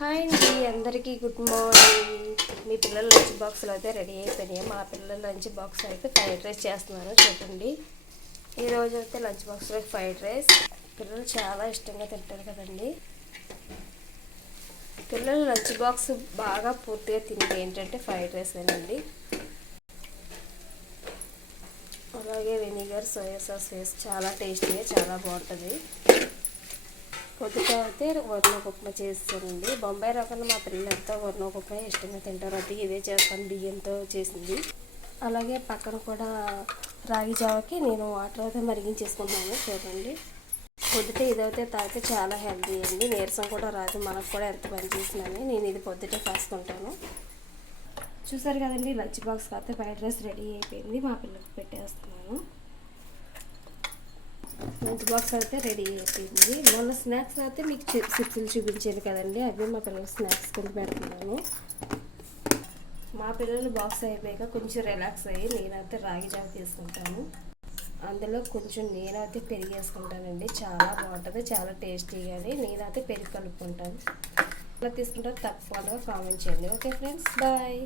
Hi అండి, అందరికీ good morning. మీ పిల్లల లంచ్ బాక్స్లు అయితే రెడీ అయిపోయినాయి. మా పిల్లల లంచ్ బాక్స్ అయితే ఫ్రైడ్ రైస్ చేస్తున్నాను చూడండి. ఈరోజు అయితే లంచ్ బాక్స్లో ఫ్రైడ్ రైస్ పిల్లలు చాలా ఇష్టంగా తింటారు కదండి. పిల్లలు లంచ్ బాక్స్ బాగా పూర్తిగా తినేది ఏంటంటే ఫ్రైడ్ రైస్ అండి. అలాగే వెనిగర్ సోయా సాస్ వేసి చాలా టేస్టీగా చాలా బాగుంటుంది. పొద్దుట అయితే వరినొక ఉప్మా చేస్తానండి. బొంబాయి రకం మా పిల్లలు ఎంతో వరినొక ఉప్మా ఇష్టంగా తింటారు. అది ఇదే చేస్తాను, బియ్యంతో చేసింది. అలాగే పక్కన కూడా రాగి జావకి నేను వాటర్ అయితే మరిగించేసుకుంటున్నాను చూడండి. పొద్దుట ఇదైతే తాగితే చాలా హెల్తీ అండి. నీరసం కూడా రాదు, మనకు కూడా ఎంత పని చేసినానే నేను ఇది పొద్దుటే కాసుకుంటాను. చూసారు కదండి, లంచ్ బాక్స్ అయితే ఫ్రైడ్ రైస్ రెడీ అయిపోయింది. మా పిల్లలకు పెట్టేస్తున్నాను. లంచ్ బాక్స్ అయితే రెడీ అయిపోయింది. మొన్న స్నాక్స్ అయితే మీకు చిప్సులు చూపించాను కదండి, అవి మా పిల్లలు స్నాక్స్ కింద పెడుతున్నాను. మా పిల్లలు బాక్స్ అయిపోయాక కొంచెం రిలాక్స్ అయ్యి నేనైతే రాగి జావ తీసుకుంటాను. అందులో కొంచెం నేనైతే పెరిగి వేసుకుంటానండి. చాలా బాగుంటుంది, చాలా టేస్టీగాని నేనైతే పెరిగి కలుపుకుంటాను. అలా తీసుకుంటారు, తప్పకుండా కామెంట్ చేయండి. Okay friends, bye.